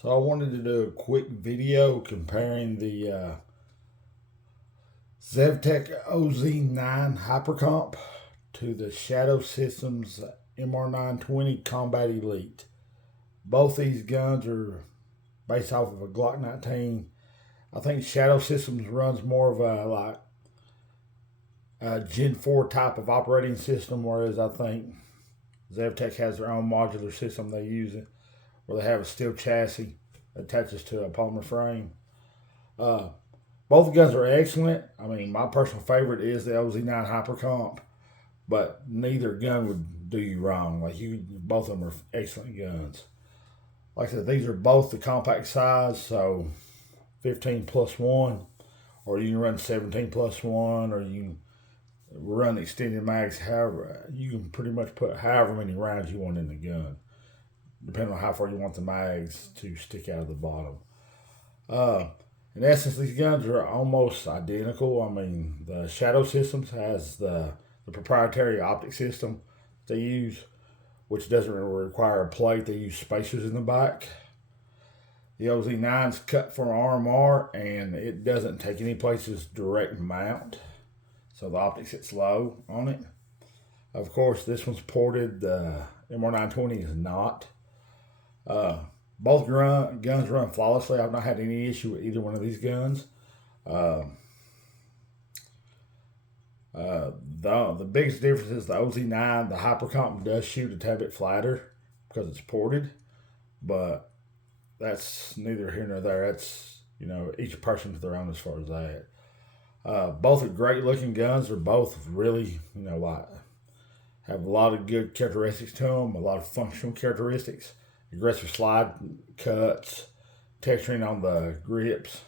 So I wanted to do a quick video comparing the Zev Oz9 Hypercomp to the Shadow Systems MR920 Combat Elite. Both these guns are based off of a Glock 19. I think Shadow Systems runs more of a Gen 4 type of operating system, whereas I think Zev has their own modular system they use it, where they have a steel chassis that attaches to a polymer frame. Both guns are excellent. I mean, my personal favorite is the Oz9 Hypercomp, but neither gun would do you wrong. Both of them are excellent guns. Like I said, these are both the compact size, so 15+1, or you can run 17+1, or you can run extended mags. However, you can pretty much put however many rounds you want in the gun, depending on how far you want the mags to stick out of the bottom. In essence, these guns are almost identical. I mean, the Shadow Systems has the proprietary optic system they use, which doesn't really require a plate. They use spacers in the back. The Oz9's cut for RMR, and it doesn't take any places direct mount, so the optic sits low on it. Of course, this one's ported. The MR920 is not. Both guns run flawlessly. I've not had any issue with either one of these guns. The biggest difference is the Oz9, the Hypercomp does shoot a tad bit flatter because it's ported, but that's neither here nor there. That's, each person to their own as far as that. Both are great looking guns. They're both really, have a lot of good characteristics to them, a lot of functional characteristics. Aggressive slide cuts, texturing on the grips.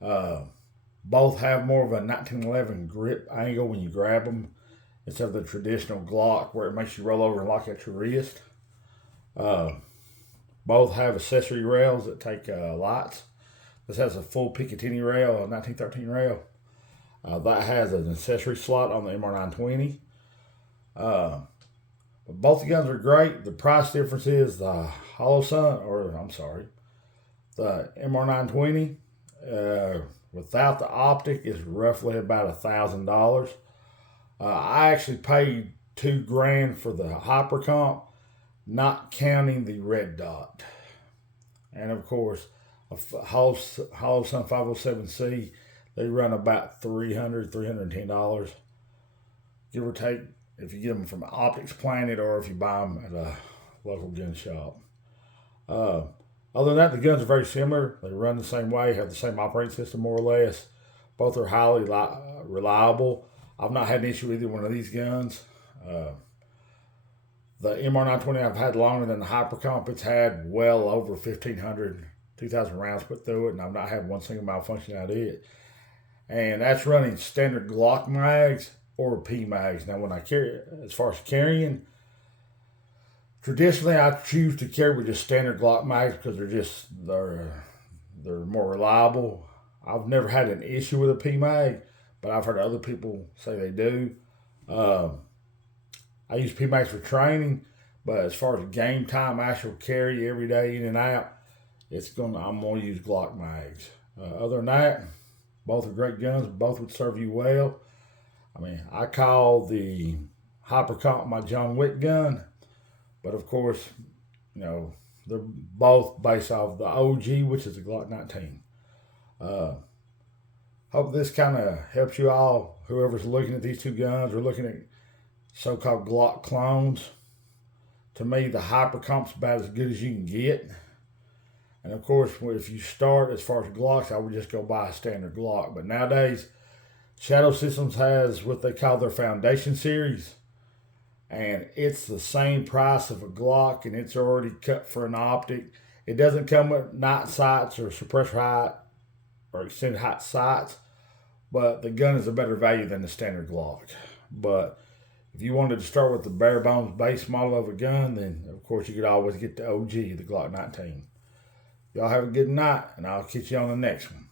Both have more of a 1911 grip angle when you grab them instead of the traditional Glock where it makes you roll over and lock at your wrist. Both have accessory rails that take lights. This has a full Picatinny rail, a 1913 rail. That has an accessory slot on the MR920. Both the guns are great. The price difference is the the MR920 without the optic is roughly about $1,000. I actually paid $2,000 for the Hypercomp, not counting the red dot. And of course, a Holosun 507C, they run about $300, $310, give or take, if you get them from Optics Planet or if you buy them at a local gun shop. Other than that, the guns are very similar. They run the same way, have the same operating system more or less. Both are highly reliable. I've not had an issue with either one of these guns. The MR920 I've had longer than the Hypercomp. It's had well over 1,500, 2,000 rounds put through it, and I've not had one single malfunction out of it. And that's running standard Glock mags or P mags. Now, when I carry, as far as carrying, traditionally I choose to carry with just standard Glock mags because they're more reliable. I've never had an issue with a P mag, but I've heard other people say they do. I use P mags for training, but as far as game time, actual carry every day in and out, I'm gonna use Glock mags. Other than that, both are great guns. Both would serve you well. I mean, I call the Hypercomp my John Wick gun, but of course, they're both based off the OG, which is the Glock 19. Hope this kind of helps you all, whoever's looking at these two guns or looking at so-called Glock clones. To me, the Hypercomp's about as good as you can get. And of course, if you start as far as Glocks, I would just go buy a standard Glock. But nowadays, Shadow Systems has what they call their Foundation Series, and it's the same price of a Glock, and it's already cut for an optic. It doesn't come with night sights or suppressor height or extended height sights, but the gun is a better value than the standard Glock. But if you wanted to start with the bare bones base model of a gun, then of course you could always get the OG, the Glock 19. Y'all have a good night, and I'll catch you on the next one.